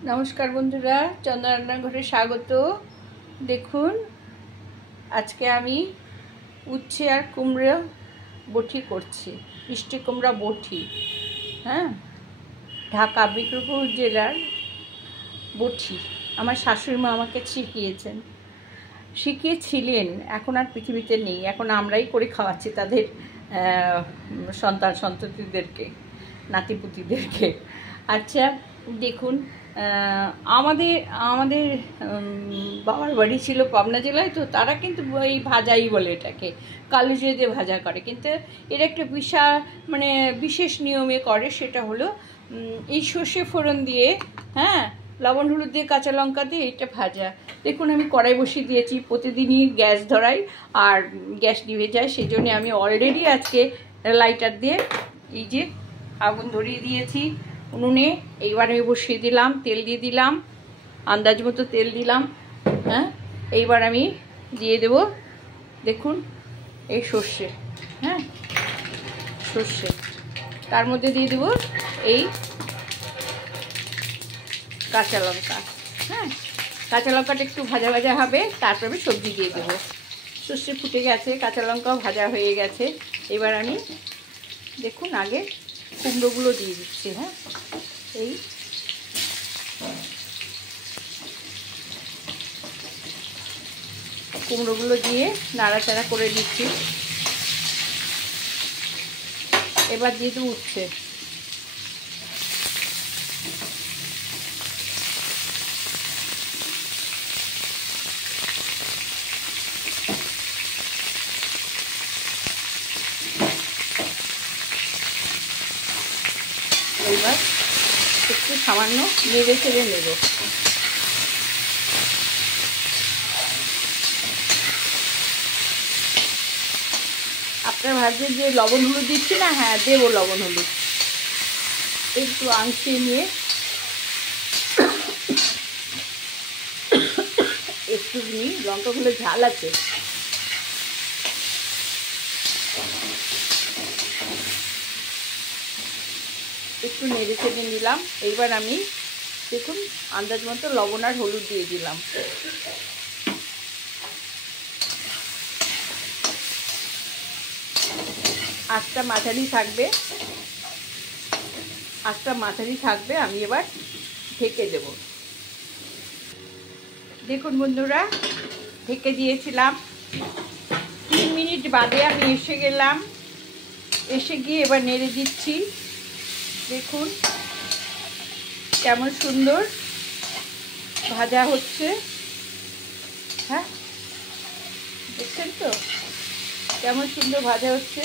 नमस्कार बंधुरा चंदन रान्नाघरे स्वागत। देखुन आज के आमी उच्छे और कुमड़ो बटी करछि, मिष्टि कुमड़ा बटी। हाँ, ढाका बिक्रमपुर जिलार बटी आमार शाশুড়ি মা আমাকে শিখিয়েছিলেন। এখন আর পৃথিবীতে নেই, এখন আমরাই করে খাওয়াচ্ছি তাদের সন্তান সন্ততিদেরকে, নাতিপুতিদেরকে। আচ্ছা দেখুন, আমাদের আমাদের বাবার বাড়ি ছিল পাবনা জেলায়, তো তারা কিন্তু এই ভাজাই বলে, এটাকে কালো জিরে দিয়ে ভাজা করে। কিন্তু এর একটা বিশেষ নিয়মে করে, সেটা হলো এই সর্ষে ফোড়ন দিয়ে, হ্যাঁ, লবণ হলুদ দিয়ে কাঁচা লঙ্কা দিয়ে এটা ভাজা। দেখুন আমি কড়াই বসিয়ে দিয়েছি, প্রতিদিনই গ্যাস ধরাই আর গ্যাস নিভে যায়, সেই জন্য আমি অলরেডি আজকে লাইটার দিয়ে এই যে আগুন ধরিয়ে দিয়েছি উনুনে। এইবার আমি বসিয়ে দিলাম, তেল দিয়ে দিলাম, আন্দাজ মতো তেল দিলাম। হ্যাঁ, এইবার আমি দিয়ে দেব, দেখুন এই সর্ষে, হ্যাঁ সর্ষে, তার মধ্যে দিয়ে দেব এই কাঁচা লঙ্কা। হ্যাঁ, কাঁচা লঙ্কাটা একটু ভাজা ভাজা হবে, তারপর আমি সবজি দিয়ে দেবো। সর্ষে ফুটে গেছে, কাঁচা লঙ্কাও ভাজা হয়ে গেছে। এবার আমি দেখুন আগে কুমড়োগুলো দিয়ে দিচ্ছি। হ্যাঁ, এই কুমড়োগুলো দিয়ে নাড়াচাড়া করে দিচ্ছি। এবার দিয়ে দেবো উচ্ছে। এবার একটু সামান্য নেড়ে ছেড়ে নেব। আপনার ভাজে যে লবণ হলুদ দিচ্ছি না, হ্যাঁ দেবো লবণ হলুদ একটু আংশিয়ে নিয়ে, একটু নিই, লঙ্কাগুলো ঝাল আছে। একটু নেড়ে চেড়ে নিলাম। এইবার আমি দেখুন আন্দাজ মতো লবণ আর হলুদ দিয়ে দিলাম। আঁচটা মাঝারি থাকবে, আঁচটা মাঝারি থাকবে। আমি এবার ঢেকে দেব। দেখুন বন্ধুরা, ঢেকে দিয়েছিলাম, 3 মিনিট বাদে আমি এসে গেলাম। এসে গিয়ে এবার নেড়ে দিচ্ছি। দেখুন কেমন সুন্দর ভাজা হচ্ছে। হ্যাঁ, দেখছেন তো কেমন সুন্দর ভাজা হচ্ছে।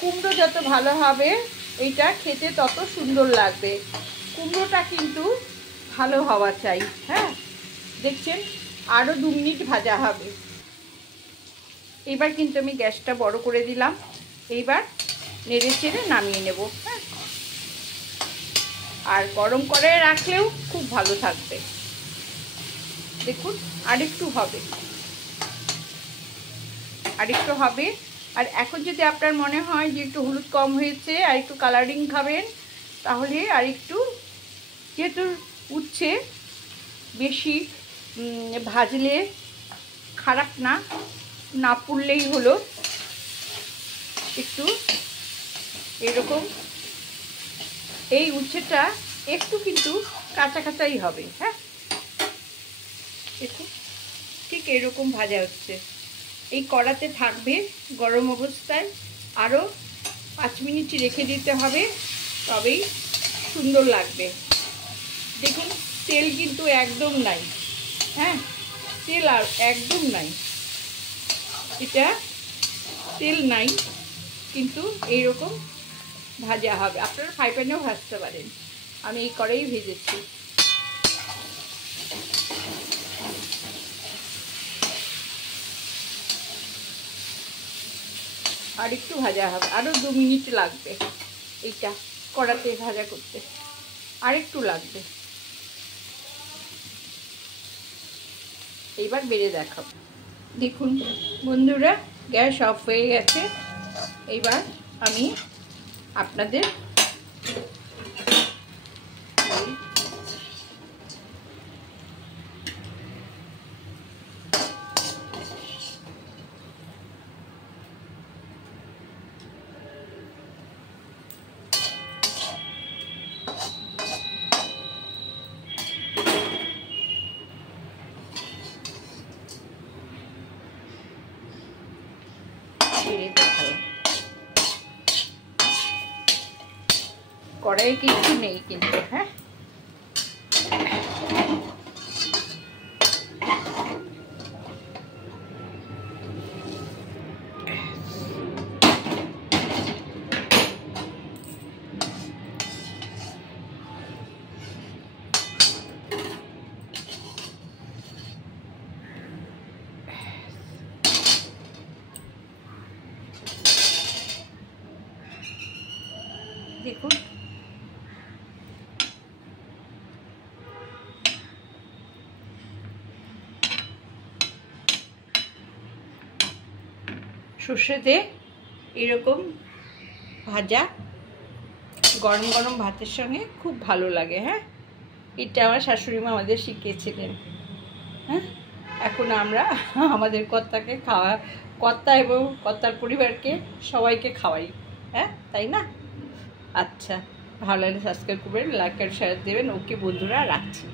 কুমড়ো যত ভালো হবে এইটা খেতে তত সুন্দর লাগবে। কুমড়োটা কিন্তু ভালো হওয়া চাই। হ্যাঁ, দেখছেন আরও 2 মিনিট ভাজা হবে। এবার কিন্তু আমি গ্যাসটা বড় করে দিলাম। এইবার নেড়ে চেড়ে নামিয়ে নেব। হ্যাঁ, আর গরম করে রাখলেও খুব ভালো থাকবে। দেখুন আরেকটু হবে, আরেকটু হবে। আর এখন যদি আপনার মনে হয় যে একটু হলুদ কম হয়েছে, আর একটু কালারিং খাবেন, তাহলে আর একটু, যেহেতু উচ্ছে বেশি ভাজলে খারাপ না, না পুড়লেই হলো। একটু এরকম এই উচ্ছেটা একটু কিন্তু কাঁচা কাঁচাই হবে। হ্যাঁ, একটু ঠিক এরকম ভাজা হচ্ছে। এই কড়াতে থাকবে গরম অবস্থায়, আরও 5 মিনিট রেখে দিতে হবে, তবেই সুন্দর লাগবে। দেখুন তেল কিন্তু একদম নাই। হ্যাঁ, তেল আর একদম নাই, এটা তেল নাই, কিন্তু এইরকম ভাজা হবে। আপনারা ফ্রাই প্যানেও ভাজতে পারেন, আমি এই কড়াই ভেজেছি। আর একটু ভাজা হবে, আরও 2 মিনিট লাগবে এইটা কড়াতে ভাজা করতে, আর একটু লাগবে। এইবার বেড়ে দেখাবো। দেখুন বন্ধুরা, গ্যাস অফ হয়ে গেছে। এইবার আমি আপনাদের কড়াইয়ে কিছু নেই কিন্তু। হ্যাঁ, দেখুন সর্ষেতে এরকম ভাজা গরম গরম ভাতের সঙ্গে খুব ভালো লাগে। হ্যাঁ, এটা আমার শাশুড়ি মা আমাদের শিখিয়েছিলেন। হ্যাঁ, এখন আমরা আমাদের কর্তাকে কর্তা এবং কর্তার পরিবারকে সবাইকে খাওয়াই। হ্যাঁ, তাই না? আচ্ছা, ভালো লাগলে সাবস্ক্রাইব করবেন, লাইক আর শেয়ার দেবেন। ওকে বন্ধুরা, রাখছি।